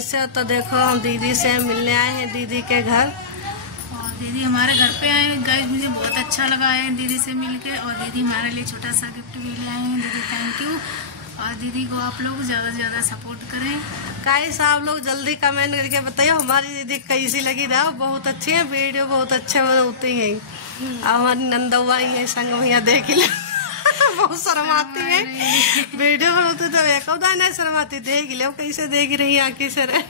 कैसे हो? तो देखो हम दीदी से मिलने आए हैं, दीदी के घर। और दीदी हमारे घर पे आए हैं गाइस, मुझे बहुत अच्छा लगा है दीदी से मिलके। और दीदी हमारे लिए छोटा सा गिफ्ट भी ले आए हैं। दीदी थैंक यू। और दीदी को आप लोग ज़्यादा से ज़्यादा सपोर्ट करें। गाइस आप लोग जल्दी कमेंट करके बताइए हमारी दीदी कैसी लगी रहा। बहुत अच्छी है, वीडियो बहुत अच्छे होती है। हमारी नंदुआ है संग भैया देख ले बहुत शर्माती है वीडियो बनाते तो एक नहीं शर्माती। देख ले कैसे देख रही है आँखी से रे।